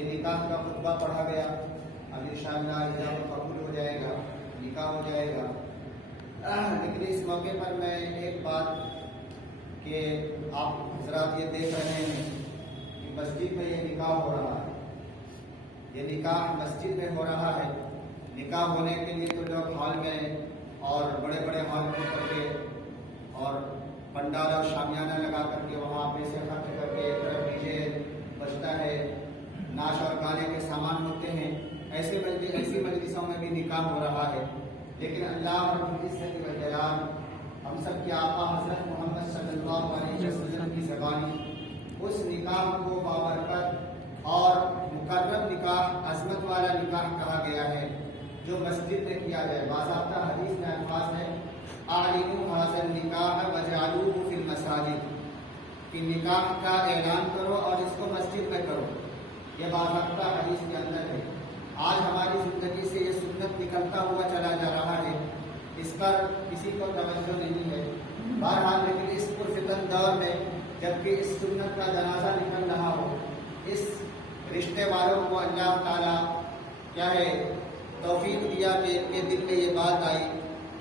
یہ نکاح کا خطبہ پڑھا گیا. اب انشاءاللہ اجازت قبول ہو جائے گا, نکاح ہو جائے گا. لیکن اس موقع پر میں ایک بات کہ آپ حضرات یہ دیکھ رہے ہیں کہ مسجد میں یہ نکاح ہو رہا ہے. یہ نکاح مسجد میں ہو رہا ہے. نکاح ہونے کے لیے تو لوگ ہال میں اور بڑے بڑے ہال میں کر کے اور پنڈال اور شامیانہ لگا کر کے وہاں پیسے خرچ کر کے ایک طرف ڈی جے بجتا ہے, ناچ اور گانے کے سامان ہوتے ہیں. ایسی مجلسوں میں بھی نکاح ہو رہا ہے. لیکن اللہ رب العزت والجلال ہم سب کے آقا حضرت محمد صلی اللہ علیہ وسلم کی زبانی اس نکاح کو بابرکت اور مقرب نکاح, عظمت والا نکاح کہا گیا ہے جو مسجد میں کیا جائے. باضابطہ حدیث میں الفاظ ہے اعلنوا هذا النکاح واجعلوه فی المساجد, کہ نکاح کا اعلان کرو اور اس کو مسجد میں کرو. یہ باضابطہ حدیث کے اندر ہے. آج ہماری زندگی سے یہ سنت نکلتا ہوا چلا جا رہا ہے, اس پر کسی کو توجہ نہیں ہے. بہرحال لیکن اس پرفتن دور میں جبکہ اس سنت کا جنازہ نکل رہا ہو, اس رشتے والوں کو اللہ تعالیٰ کیا ہے توفیق دیا کہ ان کے دل میں یہ بات آئی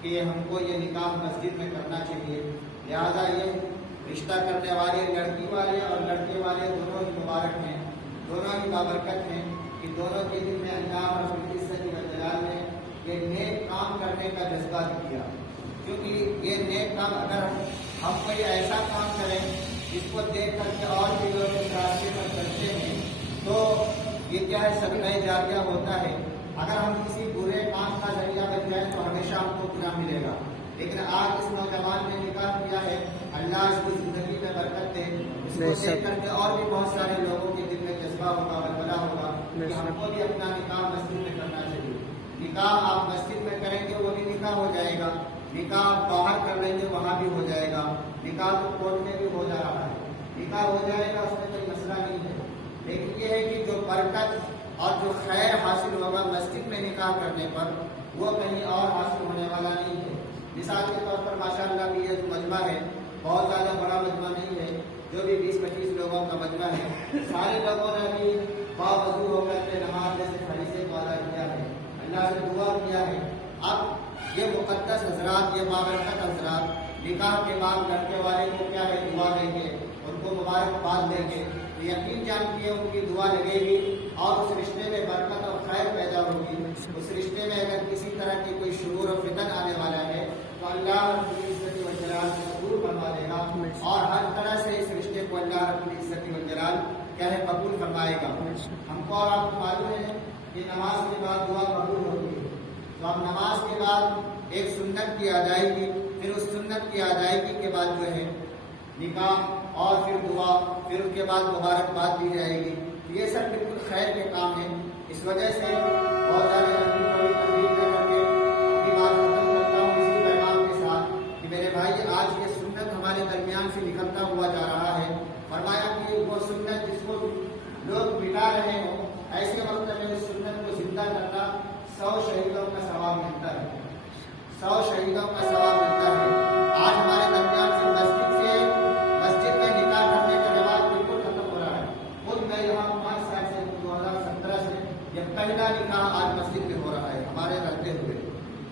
کہ ہم کو یہ نکاح مسجد میں کرنا چاہیے. لہذا یہ رشتہ کرنے والے لڑکی والے اور لڑکے والے دونوں ہی مبارک ہیں, دونوں ہی بابرکت ہیں کہ دونوں کے دل میں اللہ رب العزت والجلال نے یہ نیک کام کرنے کا جذبہ دیا. کیونکہ یہ نیک کام اگر ہم کوئی ایسا کام کریں جس کو دیکھ کر کے اور بھی لوگ اس راستے پر چلتے ہیں تو یہ کیا ہے صدقہ جاریہ ہوتا ہے. اگر ہم کسی برے کام کا ذریعہ بن جائیں تو ہمیشہ ہم کو برا ملے گا. لیکن آج اس نوجوان نے نکاح کیا ہے, اللہ اس کی زندگی میں برکت دے. اس کو دیکھ کر کے اور بھی بہت سارے لوگوں کے دل میں جذبہ ہوگا, بلبلہ ہوگا کہ ہم کو بھی اپنا نکاح مسجد میں کرنا چاہیے. نکاح آپ مسجد میں کریں گے وہ بھی نکاح ہو جائے گا, نکاح باہر کر لیں گے وہاں بھی ہو جائے گا. نکاح تو کورٹ میں بھی ہو جا رہا ہے, نکاح ہو جائے گا, اس میں کوئی مسئلہ نہیں ہے. لیکن یہ ہے کہ جو برکت اور جو خیر حاصل ہوگا مسجد میں نکاح کرنے پر وہ کہیں اور حاصل ہونے والا نہیں ہے. مثال کے طور پر ماشاءاللہ بھی یہ جو مجمع ہے بہت زیادہ بڑا مجمع نہیں ہے, جو بھی 20-25 لوگوں کا مجمع ہے. سارے لوگوں نے بھی باوضو ہو کر کے نماز جیسے فریضے کو ادا کیا ہے, اللہ سے دعا کیا ہے. اب یہ مقدس حضرات, یہ بابرکت حضرات نکاح کے بعد لڑکے والے کو کیا ہے دعا دیں گے, ان کو مبارکباد دیں گے. یقین جانتی ان کی دعا لگے گی اور اس رشتے میں برکت اور خیر پیدا ہوگی. اس رشتے میں اگر کسی طرح کی کوئی شرور اور فتن آنے والا ہے تو اللہ رب العزت والجلال سے قبول فرما دے گا اور ہر طرح سے اس رشتے کو اللہ رب العزت والجلال کیا ہے قبول فرمائے گا. ہم کو اور آپ کو معلوم ہے کہ نماز کے بعد دعا قبول ہوتی ہے. تو اب نماز کے بعد ایک سنت کی ادائیگی, پھر اس سنت کی ادائیگی کے بعد جو ہے نکاح اور پھر دعا, پھر اس کے بعد مبارکباد دی جائے گی. یہ سب بالکل خیر کے کام ہیں. اس وجہ سے بہت زیادہ تقریر نہ کر کے اپنی بات ختم کرتا ہوں اسی پیغام کے ساتھ کہ میرے بھائی آج یہ سنت ہمارے درمیان سے نکلتا ہوا جا رہا ہے. فرمایا کہ وہ سنت جس کو لوگ مٹا رہے ہوں ایسے وقت میں اس سنت کو زندہ کرنا 100 شہیدوں کا ثواب ملتا ہے, 100 شہیدوں کا ثواب ملتا ہے. آج ہمارے درمیان سے مسجد میں نکاح کرنے کا رواج بالکل ختم ہو رہا ہے. خود میں یہاں 5 سال سے 2017 سے یہ پہلا نکاح آج مسجد میں ہو رہا ہے ہمارے رہتے ہوئے.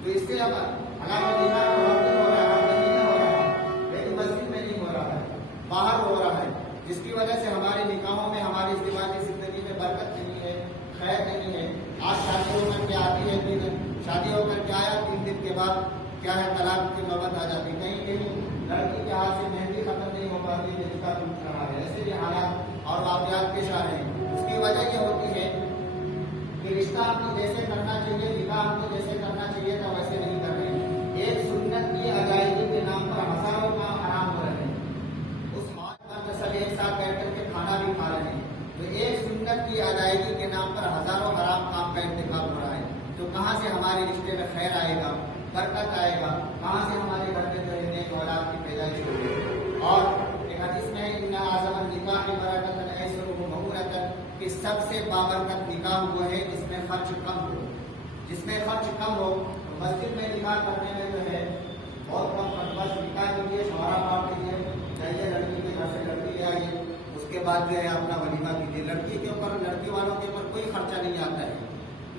تو اس سے اب ہمارا نکاح ہر دن ہو رہا ہے, ہر مہینے ہو رہا ہے, لیکن مسجد میں نہیں ہو رہا ہے, باہر ہو رہا ہے. جس کی وجہ سے ہمارے نکاحوں میں ہماری ازدواجی زندگی میں برکت نہیں ہے, خیر نہیں ہے. آج شادی ہو کر کے آتی ہے 3 دن, شادی ہو کر کے آیا 3 دن کے بعد کیا ہے طلاق کی نوبت آ جاتی. کہیں کہیں لڑکی کے ہاتھ سے مہندی ختم نہیں ہو پاتی ہے, اس کا ٹوٹ رہا ہے. ایسے بھی حالات اور واقعات پیش آ رہے ہیں. اس کی وجہ یہ ہوتی ہے کہ رشتہ آپ کو جیسے کرنا چاہیے, نکاح آپ کو جیسے کرنا چاہیے تھا ویسے نہیں کر رہے ہیں. ایک سنت کی ادائیگی کے نام پر ہزاروں کام حرام ہو رہے ہیں. اس ہال پر سب ایک ساتھ بیٹھ کر کے کھانا بھی کھا رہے ہیں. تو ایک سنت کی ادائیگی کے نام پر ہزاروں حرام کام کا انتخاب ہو رہا ہے. تو کہاں سے ہمارے رشتے میں خیر آئے گا, برکت آئے گا, کہاں سے ہمارے گھر میں جو ہے اولاد کی پیدائش ہوگی. اور ایک حدیث میں ان اعظم النکاح برکۃ ایسر ومغفرۃ کہ سب سے بابرکت نکاح وہ ہے جس میں خرچ کم ہو. جس میں خرچ کم ہو مسجد میں نکاح کرنے میں جو ہے بہت کم خرچ. بس نکاح کے لیے شوہرا کاٹ لیجیے, جائیے لڑکی کے گھر سے لڑکی لے آئیے, اس کے بعد جو ہے اپنا ولیمہ کیجیے. لڑکی کے اوپر, لڑکی والوں کے اوپر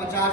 50